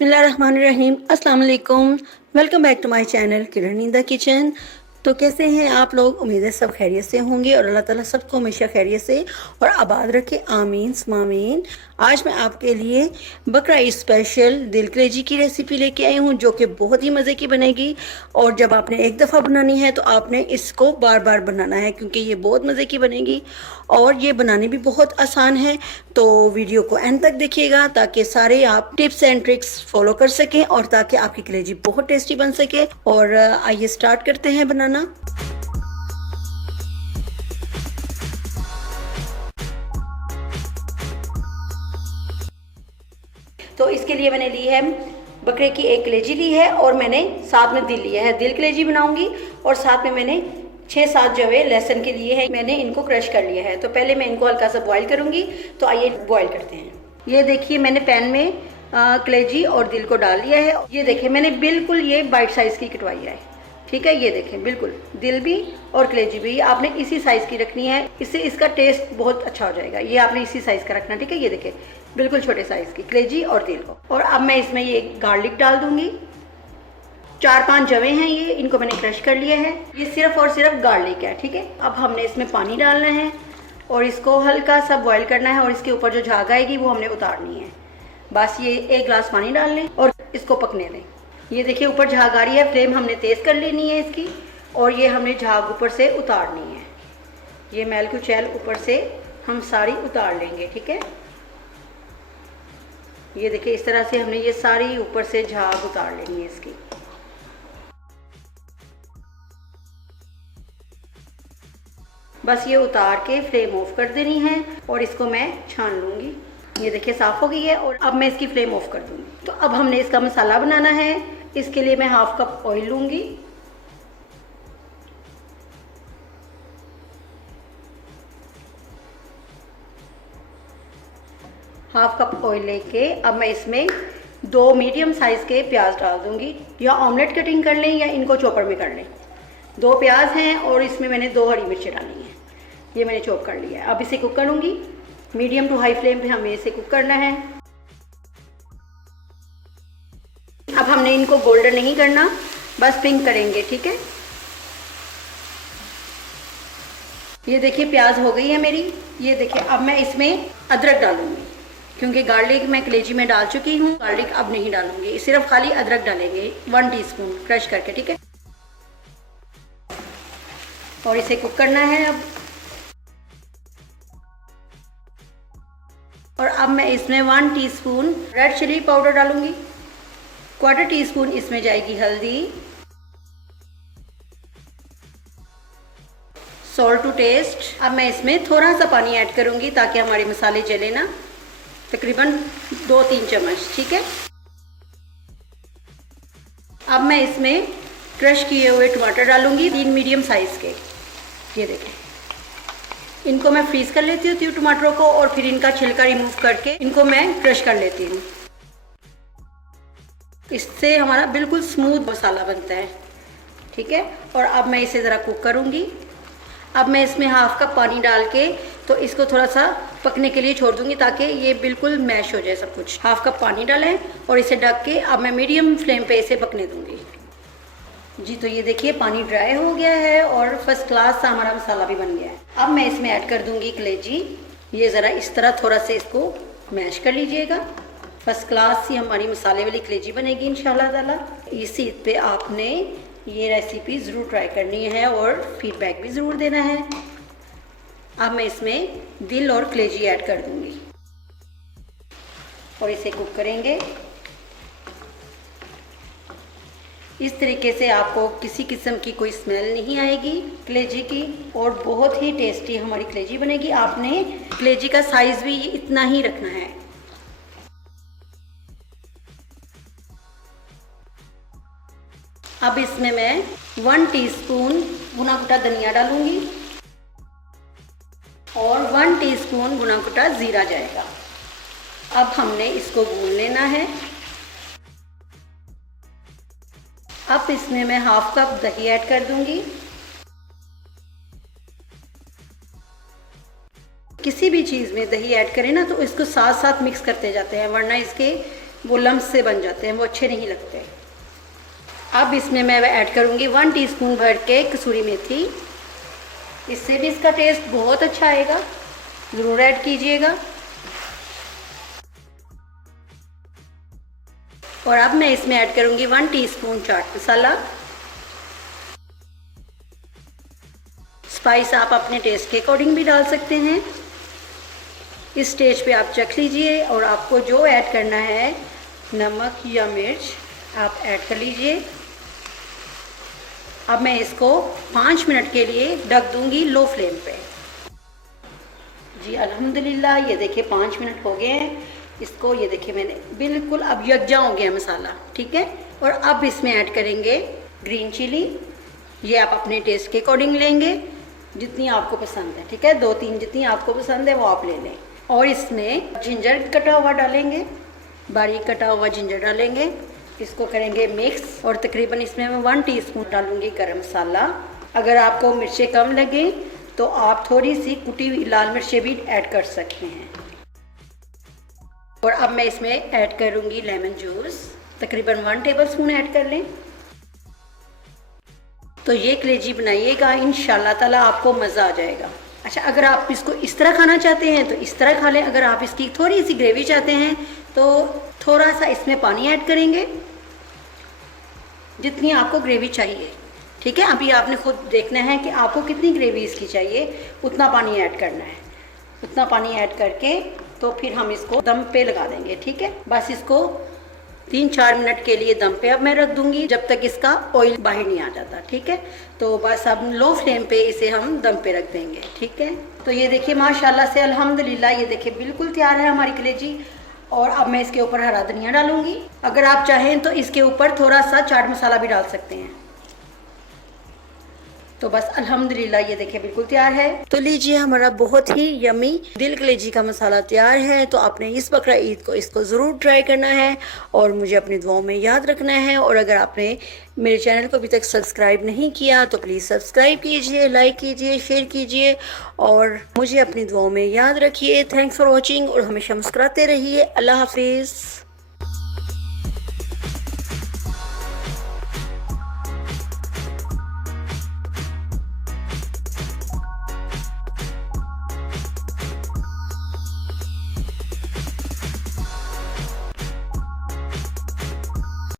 बिस्मिल्लाहिर्रहमानिर्रहीम। अस्सलाम वालेकुम। Welcome back to my channel Kiran in the kitchen. तो कैसे हैं आप लोग? उम्मीद है सब खैरियत से होंगे और अल्लाह ताला सबको हमेशा खैरियत से और आबाद रखे, आमीन स्मामीन। आज मैं आपके लिए बकरा ईद स्पेशल दिल कलेजी की रेसिपी लेके आई हूँ, जो कि बहुत ही मज़े की बनेगी। और जब आपने एक दफ़ा बनानी है तो आपने इसको बार बार बनाना है, क्योंकि ये बहुत मज़े की बनेगी और ये बनानी भी बहुत आसान है। तो वीडियो को एंड तक देखिएगा ताकि सारे आप टिप्स एंड ट्रिक्स फॉलो कर सकें और ताकि आपकी कलेजी बहुत टेस्टी बन सके। और आइए स्टार्ट करते हैं बनाना। तो इसके लिए मैंने ली है बकरे की एक कलेजी ली है और मैंने साथ में दिल लिया है। दिल कलेजी बनाऊंगी और साथ में मैंने 6-7 जवे लहसुन के लिए हैं, मैंने इनको क्रश कर लिया है। तो पहले मैं इनको हल्का सा बॉईल करूंगी। तो आइए बॉईल करते हैं। ये देखिए मैंने पैन में कलेजी और दिल को डाल लिया है। ये देखिए मैंने बिल्कुल ये बाइट साइज़ की कटवाई है, ठीक है। ये देखें बिल्कुल दिल भी और कलेजी भी आपने इसी साइज़ की रखनी है, इससे इसका टेस्ट बहुत अच्छा हो जाएगा। ये आपने इसी साइज़ का रखना, ठीक है। ये देखें बिल्कुल छोटे साइज़ की कलेजी और दिल को। और अब मैं इसमें ये गार्लिक डाल दूंगी। 4-5 जवे हैं ये, इनको मैंने क्रश कर लिया है। ये सिर्फ और सिर्फ गार्लिक है, ठीक है। अब हमने इसमें पानी डालना है और इसको हल्का सा बॉईल करना है और इसके ऊपर जो झाग आएगी वो हमने उतारनी है। बस ये 1 गिलास पानी डाल लें और इसको पकने दें। ये देखिए ऊपर झाग आ रही है, फ्लेम हमने तेज़ कर लेनी है इसकी और ये हमने झाग ऊपर से उतारनी है। ये मैल की चैल ऊपर से हम सारी उतार लेंगे, ठीक है। ये देखिए इस तरह से हमने ये सारी ऊपर से झाग उतार लेनी है इसकी। बस ये उतार के फ्लेम ऑफ कर देनी है और इसको मैं छान लूँगी। ये देखिए साफ़ हो गई है और अब मैं इसकी फ्लेम ऑफ कर दूँगी। तो अब हमने इसका मसाला बनाना है। इसके लिए मैं 1/2 कप ऑयल लूँगी। हाफ कप ऑयल लेके अब मैं इसमें 2 मीडियम साइज़ के प्याज डाल दूँगी। या ऑमलेट कटिंग कर लें या इनको चॉपर में कर लें। 2 प्याज हैं और इसमें मैंने 2 हरी मिर्चें डाली हैं। ये मैंने चॉप कर लिया है। अब इसे कुक करूँगी। मीडियम टू हाई फ्लेम पे हमें इसे कुक करना है। अब हमने इनको गोल्डन नहीं करना, बस पिंक करेंगे, ठीक है। ये देखिए प्याज हो गई है मेरी। ये देखिए अब मैं इसमें अदरक डालूंगी, क्योंकि गार्लिक मैं कलेजी में डाल चुकी हूँ। गार्लिक अब नहीं डालूंगी, सिर्फ खाली अदरक डालेंगे 1 टीस्पून क्रश करके, ठीक है। और इसे कुक करना है अब। और अब मैं इसमें 1 टीस्पून रेड चिली पाउडर डालूंगी। 1/4 टीस्पून इसमें जाएगी हल्दी। Salt to taste. अब मैं इसमें थोड़ा सा पानी ऐड करूंगी ताकि हमारे मसाले जले ना। तकरीबन 2-3 चम्मच, ठीक है। अब मैं इसमें क्रश किए हुए टमाटर डालूंगी, 3 मीडियम साइज़ के। ये देखें इनको मैं फ्रीज कर लेती हूँ टमाटरों को और फिर इनका छिलका रिमूव करके इनको मैं क्रश कर लेती हूँ। इससे हमारा बिल्कुल स्मूथ मसाला बनता है, ठीक है। और अब मैं इसे ज़रा कुक करूँगी। अब मैं इसमें 1/2 कप पानी डाल के तो इसको थोड़ा सा पकने के लिए छोड़ दूँगी ताकि ये बिल्कुल मैश हो जाए सब कुछ। 1/2 कप पानी डालें और इसे ढक के अब मैं मीडियम फ्लेम पे इसे पकने दूँगी जी। तो ये देखिए पानी ड्राई हो गया है और फर्स्ट क्लास सा हमारा मसाला भी बन गया है। अब मैं इसमें ऐड कर दूँगी कलेजी। ये ज़रा इस तरह थोड़ा सा इसको मैश कर लीजिएगा। फर्स्ट क्लास सी हमारी मसाले वाली कलेजी बनेगी इंशाल्लाह ताला। इस ईद पे आपने ये रेसिपी ज़रूर ट्राई करनी है और फीडबैक भी ज़रूर देना है। अब मैं इसमें दिल और कलेजी ऐड कर दूँगी और इसे कुक करेंगे। इस तरीके से आपको किसी किस्म की कोई स्मेल नहीं आएगी कलेजी की और बहुत ही टेस्टी हमारी कलेजी बनेगी। आपने कलेजी का साइज़ भी इतना ही रखना है। अब इसमें मैं 1 टीस्पून भुना कुटा धनिया डालूंगी और 1 टीस्पून भुना कुटा ज़ीरा जाएगा। अब हमने इसको भून लेना है। अब इसमें मैं 1/2 कप दही ऐड कर दूंगी। किसी भी चीज़ में दही ऐड करें ना तो इसको साथ साथ मिक्स करते जाते हैं, वरना इसके वो लम्स से बन जाते हैं, वो अच्छे नहीं लगते। अब इसमें मैं ऐड करूँगी 1 टीस्पून भर के कसूरी मेथी। इससे भी इसका टेस्ट बहुत अच्छा आएगा, ज़रूर ऐड कीजिएगा। और अब मैं इसमें ऐड करूँगी 1 टीस्पून चाट मसाला। स्पाइस आप अपने टेस्ट के अकॉर्डिंग भी डाल सकते हैं। इस स्टेज पे आप चख लीजिए और आपको जो ऐड करना है, नमक या मिर्च, आप ऐड कर लीजिए। अब मैं इसको 5 मिनट के लिए ढक दूंगी लो फ्लेम पे। जी अल्हम्दुलिल्लाह, ये देखिए 5 मिनट हो गए हैं इसको। ये देखिए मैंने बिल्कुल अब यकजा हो गया मसाला, ठीक है। और अब इसमें ऐड करेंगे ग्रीन चिली। ये आप अपने टेस्ट के अकॉर्डिंग लेंगे, जितनी आपको पसंद है, ठीक है। 2-3 जितनी आपको पसंद है वो आप ले लें। और इसमें जिंजर कटा हुआ डालेंगे, बारीक कटा हुआ जिंजर डालेंगे। इसको करेंगे मिक्स। और तकरीबन इसमें मैं 1 टीस्पून डालूंगी गरम मसाला। अगर आपको मिर्चें कम लगे तो आप थोड़ी सी कुटी हुई लाल मिर्चें भी ऐड कर सकते हैं। और अब मैं इसमें ऐड करूंगी लेमन जूस, तकरीबन 1 टेबलस्पून ऐड कर लें। तो ये कलेजी बनाइएगा, इंशाल्लाह ताला आपको मज़ा आ जाएगा। अच्छा, अगर आप इसको इस तरह खाना चाहते हैं तो इस तरह खा लें। अगर आप इसकी थोड़ी सी ग्रेवी चाहते हैं तो थोड़ा सा इसमें पानी ऐड करेंगे, जितनी आपको ग्रेवी चाहिए, ठीक है। अभी आपने खुद देखना है कि आपको कितनी ग्रेवी इसकी चाहिए, उतना पानी ऐड करना है। उतना पानी ऐड करके तो फिर हम इसको दम पे लगा देंगे, ठीक है। बस इसको 3-4 मिनट के लिए दम पे अब मैं रख दूंगी, जब तक इसका ऑयल बाहर नहीं आ जाता, ठीक है। तो बस अब लो फ्लेम पे इसे हम दम पे रख देंगे, ठीक है। तो ये देखिए माशाल्लाह से अल्हम्दुलिल्लाह, ये देखिए बिल्कुल तैयार है हमारी कलेजी। और अब मैं इसके ऊपर हरा धनिया डालूंगी। अगर आप चाहें तो इसके ऊपर थोड़ा सा चाट मसाला भी डाल सकते हैं। तो बस अल्हम्दुलिल्लाह, ये देखिए बिल्कुल तैयार है। तो लीजिए, हमारा बहुत ही यमी दिल कलेजी का मसाला तैयार है। तो आपने इस बकरा ईद को इसको ज़रूर ट्राई करना है और मुझे अपनी दुआओं में याद रखना है। और अगर आपने मेरे चैनल को अभी तक सब्सक्राइब नहीं किया तो प्लीज़ सब्सक्राइब कीजिए, लाइक कीजिए, शेयर कीजिए और मुझे अपनी दुआओं में याद रखिए। थैंक्स फॉर वॉचिंग और हमेशा मुस्कुराते रहिए। अल्लाह हाफिज़।